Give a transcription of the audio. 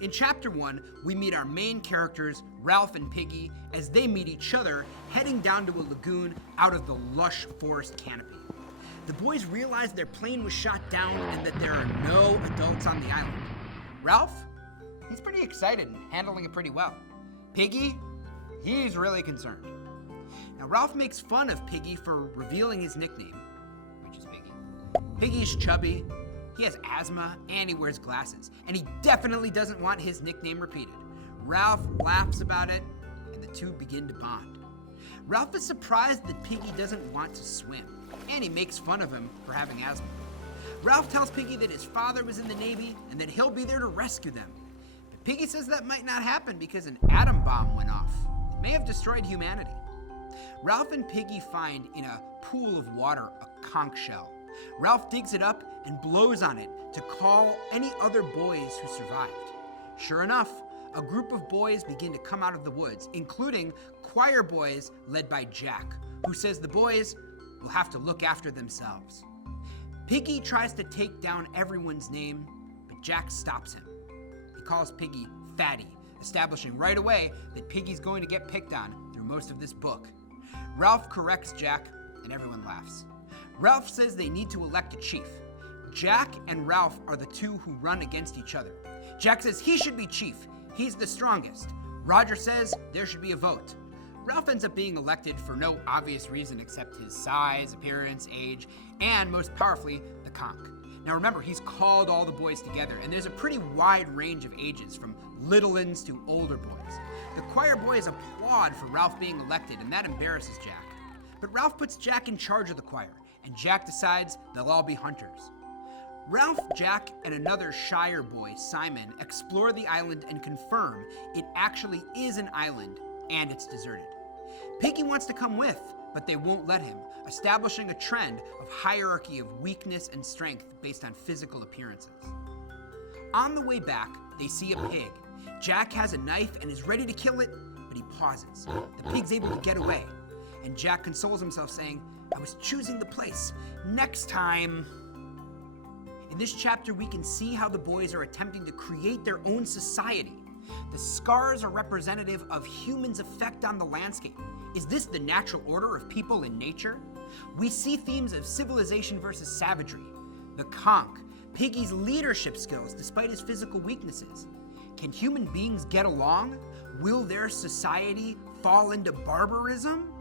In Chapter 1, we meet our main characters, Ralph and Piggy, as they meet each other heading down to a lagoon out of the lush forest canopy. The boys realize their plane was shot down and that there are no adults on the island. Ralph? He's pretty excited and handling it pretty well. Piggy? He's really concerned. Now, Ralph makes fun of Piggy for revealing his nickname, which is Piggy. Piggy's chubby, he has asthma, and he wears glasses, and he definitely doesn't want his nickname repeated. Ralph laughs about it, and the two begin to bond. Ralph is surprised that Piggy doesn't want to swim, and he makes fun of him for having asthma. Ralph tells Piggy that his father was in the Navy and that he'll be there to rescue them. But Piggy says that might not happen because an atom bomb went off. It may have destroyed humanity. Ralph and Piggy find in a pool of water a conch shell. Ralph digs it up and blows on it to call any other boys who survived. Sure enough, a group of boys begin to come out of the woods, including choir boys led by Jack, who says the boys will have to look after themselves. Piggy tries to take down everyone's name, but Jack stops him. He calls Piggy Fatty, establishing right away that Piggy's going to get picked on through most of this book. Ralph corrects Jack, and everyone laughs. Ralph says they need to elect a chief. Jack and Ralph are the two who run against each other. Jack says he should be chief. He's the strongest. Roger says there should be a vote. Ralph ends up being elected for no obvious reason except his size, appearance, age, and most powerfully, the conch. Now remember, he's called all the boys together, and there's a pretty wide range of ages, from little-uns to older boys. The choir boys applaud for Ralph being elected, and that embarrasses Jack. But Ralph puts Jack in charge of the choir, and Jack decides they'll all be hunters. Ralph, Jack, and another shire boy, Simon, explore the island and confirm it actually is an island and it's deserted. Piggy wants to come with, but they won't let him, establishing a trend of hierarchy of weakness and strength based on physical appearances. On the way back, they see a pig. Jack has a knife and is ready to kill it, but he pauses. The pig's able to get away, and Jack consoles himself saying, "I was choosing the place. Next time." In this chapter, we can see how the boys are attempting to create their own society. The scars are representative of humans' effect on the landscape. Is this the natural order of people in nature? We see themes of civilization versus savagery, the conch, Piggy's leadership skills despite his physical weaknesses. Can human beings get along? Will their society fall into barbarism?